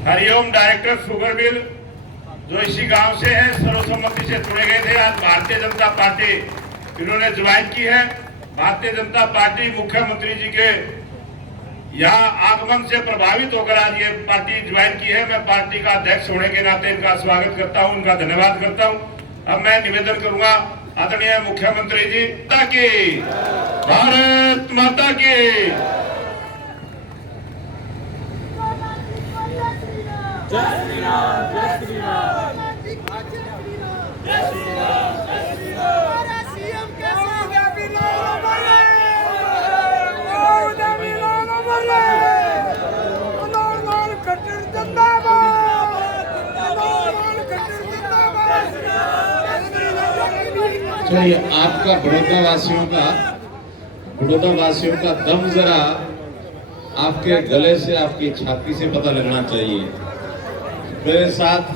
Hariom director sugar mill जो इसी गांव से है, सर्वसम्मति से चुने गए थे। आज भारतीय जनता पार्टी इन्होंने ज्वाइन की है। भारतीय जनता पार्टी मुख्यमंत्री जी के यहाँ आगमन से प्रभावित होकर आज ये पार्टी ज्वाइन की है। मैं पार्टी का अध्यक्ष होने के नाते इनका स्वागत करता हूँ, इनका धन्यवाद करता हूँ। अब मैं निवेदन करूंगा आदरणीय मुख्यमंत्री जी की, भारत माता की। जय श्री राम, जय श्री राम, जय श्री राम, जय श्री राम। हमारा सीएम कैसा है? बिलाल मरे, बिलाल मरे, बिलाल खट्टर जिंदाबाद, बिलाल खट्टर जिंदाबाद। चलिए, आपका बड़ौदा वासियों का दम जरा आपके गले से, आपकी छाती से पता लगना चाहिए। मेरे साथ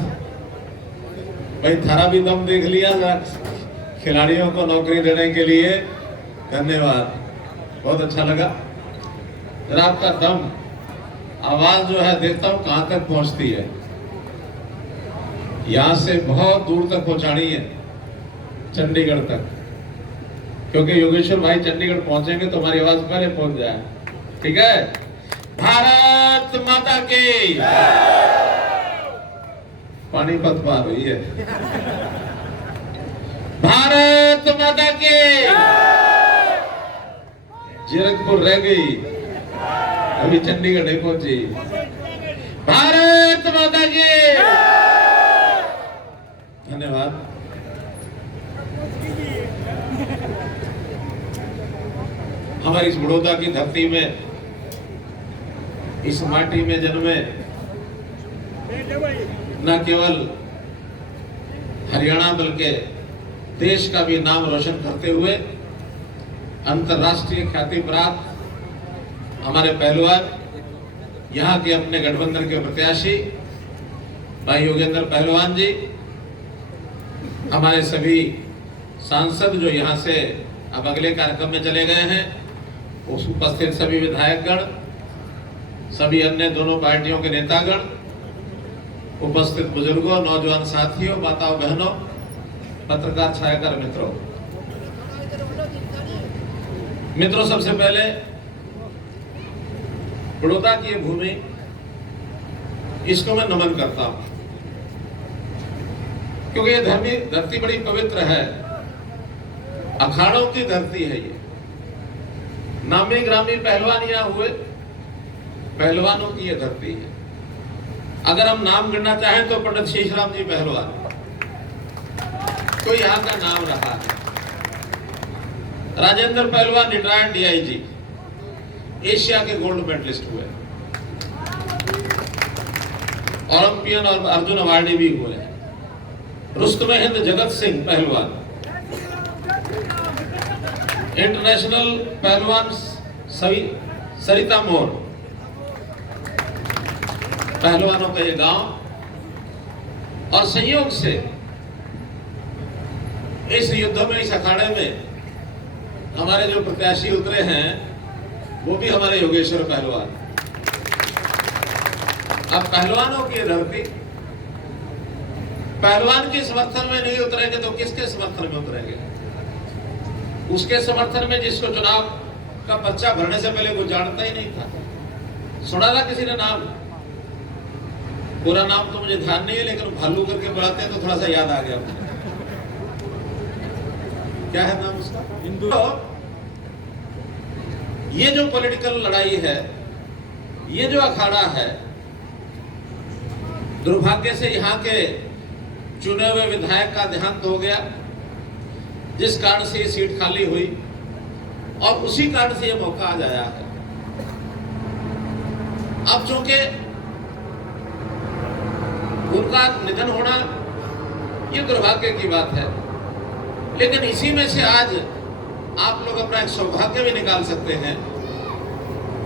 भाई थारा भी दम देख लिया खिलाड़ियों को नौकरी देने के लिए। धन्यवाद, बहुत अच्छा लगा। जरा आपका दम, आवाज जो है देखता हूं कहां तक पहुंचती है। यहां से बहुत दूर तक पहुंचानी है, चंडीगढ़ तक, क्योंकि योगेश्वर भाई चंडीगढ़ पहुंचेंगे तो हमारी आवाज पहले पहुंच जाए। ठीक है? भारत माता की। पानीपत पार हुई है। भारत माता की। जीरकपुर रह गई, अभी चंडीगढ़ नहीं पहुंची। भारत माता की। धन्यवाद। हमारी इस बड़ौदा की धरती में, इस माटी में जन्मे न केवल हरियाणा बल्कि देश का भी नाम रोशन करते हुए अंतर्राष्ट्रीय ख्याति प्राप्त हमारे पहलवान, यहाँ के अपने गठबंधन के प्रत्याशी भाई योगेंद्र पहलवान जी, हमारे सभी सांसद जो यहाँ से अब अगले कार्यक्रम में चले गए हैं, उस उपस्थित सभी विधायकगण, सभी अन्य दोनों पार्टियों के नेतागण, उपस्थित बुजुर्गों, नौजवान साथियों, माताओं बहनों, पत्रकार छायाकार मित्रों, सबसे पहले बड़ौदा की ये भूमि, इसको मैं नमन करता हूं, क्योंकि ये धरती बड़ी पवित्र है, अखाड़ों की धरती है। ये नामी ग्रामी पहलवान यहाँ हुए, पहलवानों की ये धरती है। अगर हम नाम गिनना चाहें तो पंडित शीशराम जी पहलवान तो यहाँ का नाम रहा है। राजेंद्र पहलवान रिटायर्ड डीआईजी, एशिया के गोल्ड मेडलिस्ट हुए, ओलंपियन और अर्जुन अवार्डी भी हुए। रुस्तम हिंद जगत सिंह पहलवान, इंटरनेशनल पहलवान सरिता मोर, पहलवानों का ये गांव। और संयोग से इस युद्ध में, इस अखाड़े में हमारे जो प्रत्याशी उतरे हैं वो भी हमारे योगेश्वर पहलवान। अब पहलवानों की धरती, पहलवान के समर्थन में नहीं उतरेंगे तो किसके समर्थन में उतरेंगे? उसके समर्थन में जिसको चुनाव का पर्चा भरने से पहले वो जानता ही नहीं था। सुना था किसी ने नाम, पूरा नाम तो मुझे ध्यान नहीं है, लेकिन भालू करके बुलाते हैं तो थोड़ा सा याद आ गया मुझे। क्या है नाम उसका? हिंदू। तो ये जो पॉलिटिकल लड़ाई है, ये जो अखाड़ा है, दुर्भाग्य से यहाँ के चुने हुए विधायक का देहांत हो गया, जिस कारण से ये सीट खाली हुई और उसी कारण से ये मौका आज आया है। अब चूंकि उनका निधन होना ये दुर्भाग्य की बात है, लेकिन इसी में से आज आप लोग अपना एक सौभाग्य भी निकाल सकते हैं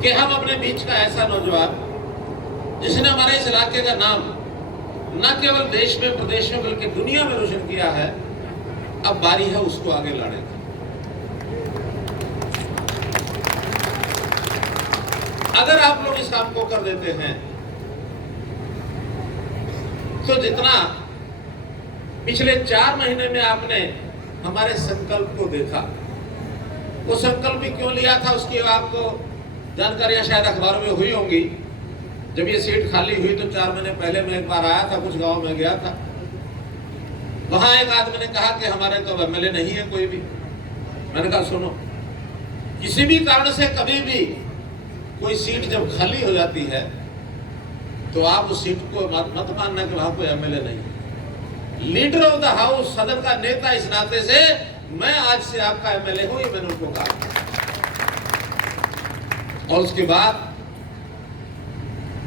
कि हम अपने बीच का ऐसा नौजवान जिसने हमारे इस इलाके का नाम न केवल देश में, प्रदेश में, बल्कि दुनिया में रोशन किया है, अब बारी है उसको आगे लाने की। अगर आप लोग इस काम को कर देते हैं तो जितना पिछले 4 महीने में आपने हमारे संकल्प को देखा, वो संकल्प भी क्यों लिया था उसकी आपको जानकारियां शायद अखबारों में हुई होंगी। जब ये सीट खाली हुई तो 4 महीने पहले मैं एक बार आया था, कुछ गांव में गया था। वहां एक आदमी ने कहा कि हमारे तो एमएलए नहीं है कोई भी। मैंने कहा सुनो, किसी भी कारण से कभी भी कोई सीट जब खाली हो जाती है तो आप उस सीट को मत मानना कि वहां कोई एमएलए नहीं है। लीडर ऑफ द हाउस, सदन का नेता इस नाते से मैं आज से आपका एमएलए हूं, ये मैंने उनको कहा। और उसके बाद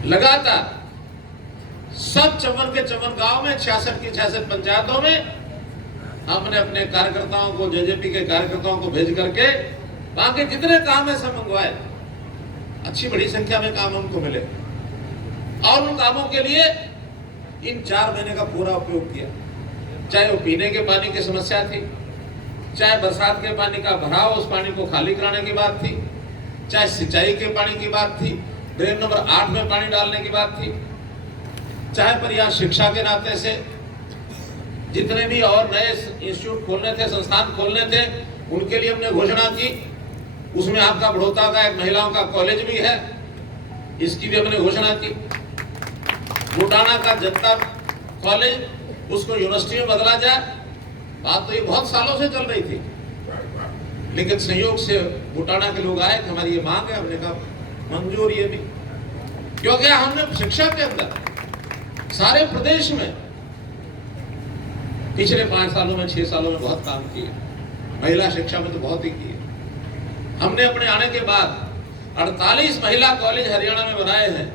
लगातार सब चमन के चमन गांव में 66 की 66 पंचायतों में हमने अपने कार्यकर्ताओं को, जेजेपी के कार्यकर्ताओं को भेज करके वहां के जितने काम है सब मंगवाए। अच्छी बड़ी संख्या में काम हमको मिले और उन कामों के लिए इन 4 महीने का पूरा उपयोग किया। चाहे वो पीने के पानी की समस्या थी, चाहे बरसात के पानी का भराव, उस पानी को खाली कराने की बात थी, चाहे सिंचाई के पानी की बात थी, ड्रेन नंबर 8 में पानी डालने की बात थी, चाहे पर यहाँ शिक्षा के नाते से जितने भी और नए इंस्टीट्यूट खोलने थे, संस्थान खोलने थे, उनके लिए हमने घोषणा की। उसमें आपका बड़ौदा का एक महिलाओं का कॉलेज भी है, इसकी भी हमने घोषणा की। बुटाना का जनता कॉलेज, उसको यूनिवर्सिटी में बदला जाए। बात तो ये बहुत सालों से चल रही थी, लेकिन संयोग से बुटाना के लोग आए कि हमारी ये मांग है। हमने कहा मंजूर, ये भी क्योंकि हमने शिक्षा के अंदर सारे प्रदेश में पिछले 5 सालों में 6 सालों में बहुत काम किए। महिला शिक्षा में तो बहुत ही किए। हमने अपने आने के बाद 48 महिला कॉलेज हरियाणा में बनाए हैं,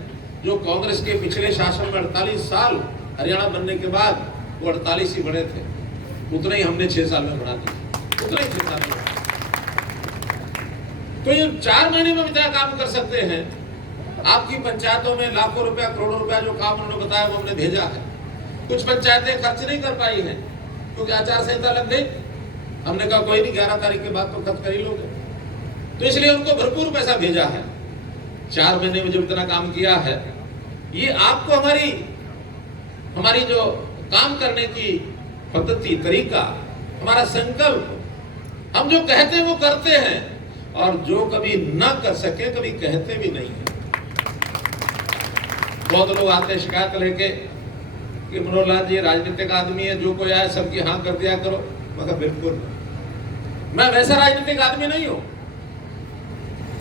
जो कांग्रेस के पिछले शासन में 48 साल हरियाणा बनने के बाद वो 48 ही बने थे, उतने ही हमने 6 साल में बना दिए, उतने ही 6 साल में। तो ये 4 महीने में इतना काम कर सकते हैं। आपकी पंचायतों में लाखों रुपया, करोड़ों रुपया जो काम उन्होंने बताया वो हमने भेजा है। कुछ पंचायतें खर्च नहीं कर पाई हैं क्योंकि आचार संहिता लग गई। हमने कहा कोई नहीं, 11 तारीख के बाद तो खर्च कर ही लोगे, तो इसलिए उनको भरपूर पैसा भेजा है। 4 महीने में जब इतना काम किया है, ये आपको हमारी जो काम करने की पद्धति, तरीका, हमारा संकल्प, हम जो कहते हैं वो करते हैं, और जो कभी न कर सके कभी कहते भी नहीं है। बहुत लोग आते हैं शिकायत लेके कि मनोहर लाल जी राजनीतिक आदमी है, जो कोई आए सबकी हाँ कर दिया करो। मगर बिल्कुल मैं वैसा राजनीतिक आदमी नहीं हूं।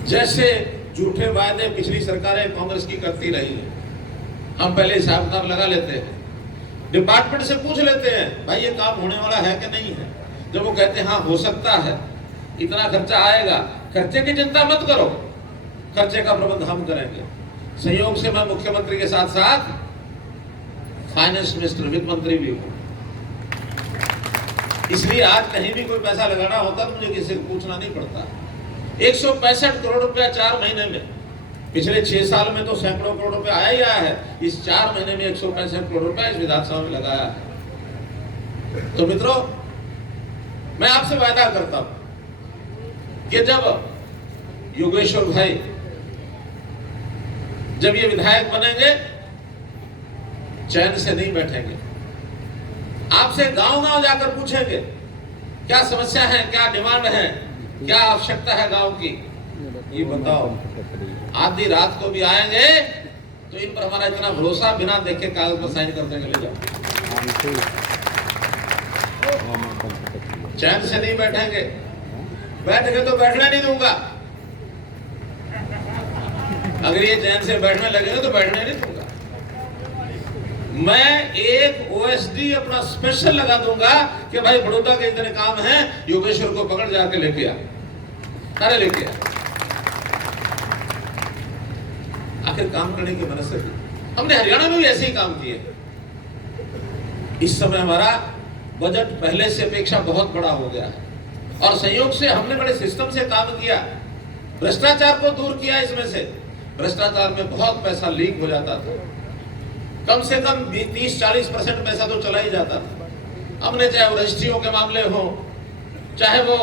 जैसे झूठे वायदे पिछली सरकारें कांग्रेस की करती रही है, हम पहले हिसाब किताब लगा लेते हैं, डिपार्टमेंट से पूछ लेते हैं भाई ये काम होने वाला है कि नहीं है। जब वो कहते हैं हाँ हो सकता है, इतना खर्चा आएगा, खर्चे की चिंता मत करो, खर्चे का प्रबंध हम करेंगे। संयोग से मैं मुख्यमंत्री के साथ साथ फाइनेंस मिनिस्टर, वित्त मंत्री भी हूं, इसलिए आज कहीं भी कोई पैसा लगाना होता तो मुझे किसी से पूछना नहीं पड़ता। 165 करोड़ रुपया 4 महीने में, पिछले 6 साल में तो सैकड़ों करोड़ रुपया आया ही आया है। इस 4 महीने में 165 करोड़ रुपया इस विधानसभा में लगाया है। तो मित्रों, मैं आपसे वायदा करता हूं कि जब योगेश्वर भाई जब ये विधायक बनेंगे, चैन से नहीं बैठेंगे। आपसे गांव-गांव जाकर पूछेंगे क्या समस्या है, क्या डिमांड है, क्या आवश्यकता है गांव की, ये बताओ। आधी रात को भी आएंगे तो इन पर हमारा इतना भरोसा, बिना देखे कागज पर साइन कर देंगे, ले जाओ। चैन से नहीं बैठेंगे, बैठ गए तो बैठने नहीं दूंगा। अगर ये चैन से बैठने लगेगा तो बैठने नहीं दूंगा। मैं एक ओएसडी अपना स्पेशल लगा दूंगा कि भाई बड़ौदा के इतने काम हैं, योगेश्वर को पकड़ जाके लेके आ, अरे लेके आ। आखिर काम करने की मनस से हमने हरियाणा में भी ऐसे ही काम किए। इस समय हमारा बजट पहले से अपेक्षा बहुत बड़ा हो गया है, और संयोग से हमने बड़े सिस्टम से काम किया, भ्रष्टाचार को दूर किया। इसमें से भ्रष्टाचार में बहुत पैसा लीक हो जाता था, कम से कम 30-40% पैसा तो चला ही जाता था। हमने चाहे वो रजिस्ट्रियों के मामले हो, चाहे वो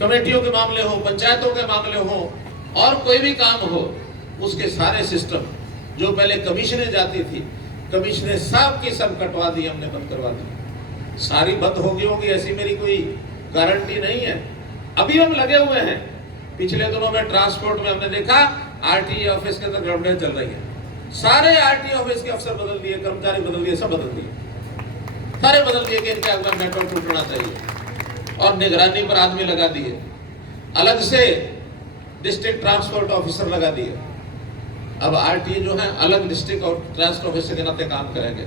कमेटियों के मामले हो, पंचायतों के मामले हो, और कोई भी काम हो, उसके सारे सिस्टम जो पहले कमीशनें जाती थी, कमिश्नर सब की सब कटवा दी हमने, बंद करवा दी। सारी बंद होगी ऐसी मेरी कोई गारंटी नहीं है। अभी हम लगे हुए हैं। पिछले दिनों में ट्रांसपोर्ट में हमने देखा आरटीए ऑफिस के अंदर गड़बड़ियां चल रही हैं। सारे आरटीए ऑफिस के अफसर बदल दिए, कर्मचारी बदल दिए, सब बदल दिए, सारे बदल दिए कि इनके अगर नेटवर्क टूटना चाहिए, और निगरानी पर आदमी लगा दिए, अलग से डिस्ट्रिक्ट ट्रांसपोर्ट ऑफिसर लगा दिए। अब आरटीए जो है अलग डिस्ट्रिक्ट और ट्रांसपोर्ट ऑफिसर के नाते काम करेंगे।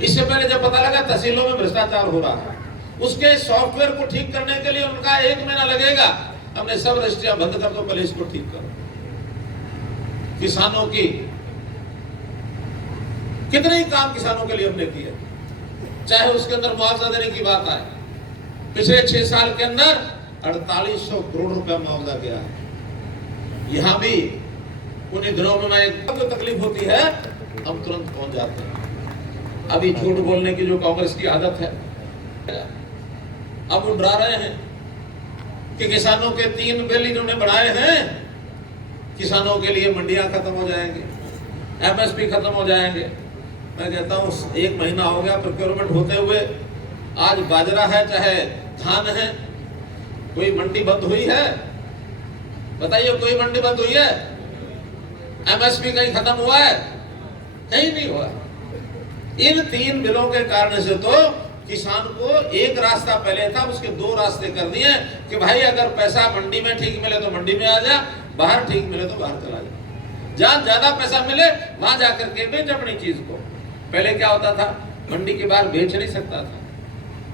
इससे पहले जब पता लगा तहसीलों में भ्रष्टाचार हो रहा है, उसके सॉफ्टवेयर को ठीक करने के लिए उनका 1 महीना लगेगा। हमने सब रजिस्ट्रियां बंद कर दो, पहले इसको ठीक करो। किसानों की कितने ही काम किसानों के लिए हमने किए, चाहे उसके अंदर मुआवजा देने की बात आए। पिछले 6 साल के अंदर 4800 करोड़ रुपया मुआवजा गया है। यहां भी उन्हीं दिनों में जो तकलीफ होती है हम तुरंत पहुंच जाते हैं। अभी झूठ बोलने की जो कांग्रेस की आदत है, अब वो डरा रहे हैं कि किसानों के 3 बिल इन्होंने बढ़ाए हैं, किसानों के लिए मंडियां खत्म हो जाएंगे, एमएसपी खत्म हो जाएंगे। मैं कहता हूं 1 महीना हो गया प्रोक्योरमेंट होते हुए, आज बाजरा है चाहे धान है, कोई मंडी बंद हुई है? बताइए, कोई मंडी बंद हुई है? एमएसपी कहीं खत्म हुआ है? कहीं नहीं हुआ। इन 3 बिलों के कारण से तो किसान को एक रास्ता पहले था, उसके 2 रास्ते कर दिए कि भाई अगर पैसा मंडी में ठीक मिले तो मंडी में आ जा, बाहर ठीक मिले तो बाहर चला जा। जहां ज्यादा पैसा मिले वहां जाकर के बेच अपनी चीज को। पहले क्या होता था, मंडी के बाहर बेच नहीं सकता था,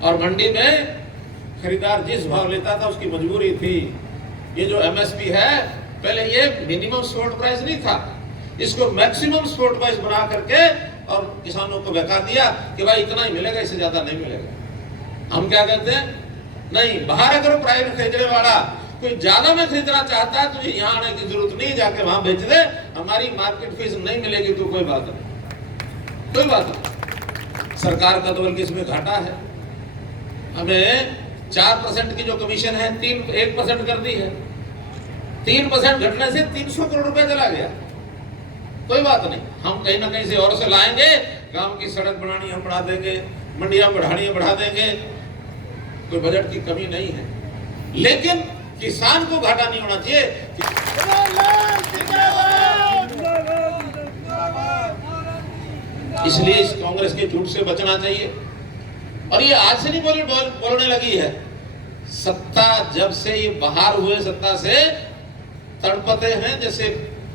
और मंडी में खरीदार जिस भाव लेता था उसकी मजबूरी थी। ये जो एमएसपी है, पहले ये मिनिमम सपोर्ट प्राइस नहीं था, इसको मैक्सिमम सपोर्ट प्राइस बना करके और किसानों को बता दिया कि भाई इतना ही मिलेगा, इससे ज्यादा नहीं मिलेगा। हम क्या कहते हैं, नहीं, बाहर अगर प्राइवेट खरीदने वाला कोई ज्यादा में खरीदना चाहता है तो यहाँ आने की जरूरत नहीं, जाके वहां बेच दे, हमारी मार्केट फीस नहीं मिलेगी तो कोई बात नहीं, कोई बात नहीं। सरकार का तो बल्कि इसमें घाटा है। हमें 4% की जो कमीशन है 1% कर दी है। 3% घटने से 300 करोड़ रुपए चला गया। कोई बात नहीं, हम कहीं ना कहीं से और से लाएंगे, गांव की सड़क बनानी हम बढ़ा देंगे, मंडियां बढ़ा देंगे, कोई बजट की कमी नहीं है। लेकिन किसान को घाटा नहीं होना चाहिए। इसलिए इस कांग्रेस के झूठ से बचना चाहिए। और ये आज से नहीं बोलने लगी है, सत्ता जब से ये बाहर हुए सत्ता से तड़पते हैं, जैसे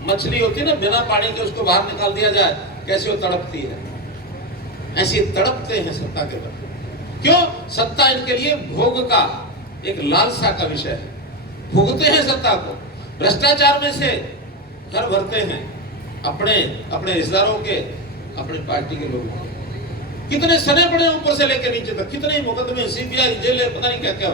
मछली होती है ना, बिना पानी के उसको बाहर निकाल दिया जाए कैसे वो तड़पती है, ऐसे तड़पते हैं सत्ता के बाद। क्यों? सत्ता इनके लिए भोग का एक लालसा का विषय है, भोगते हैं सत्ता को, भ्रष्टाचार में से घर भरते हैं, अपने रिश्तेदारों के, अपनी पार्टी के लोगों के। कितने सने पड़े ऊपर से लेकर नीचे तक, कितने मुकदमे, सीबीआई, जेलें, पता नहीं क्या क्या हुआ।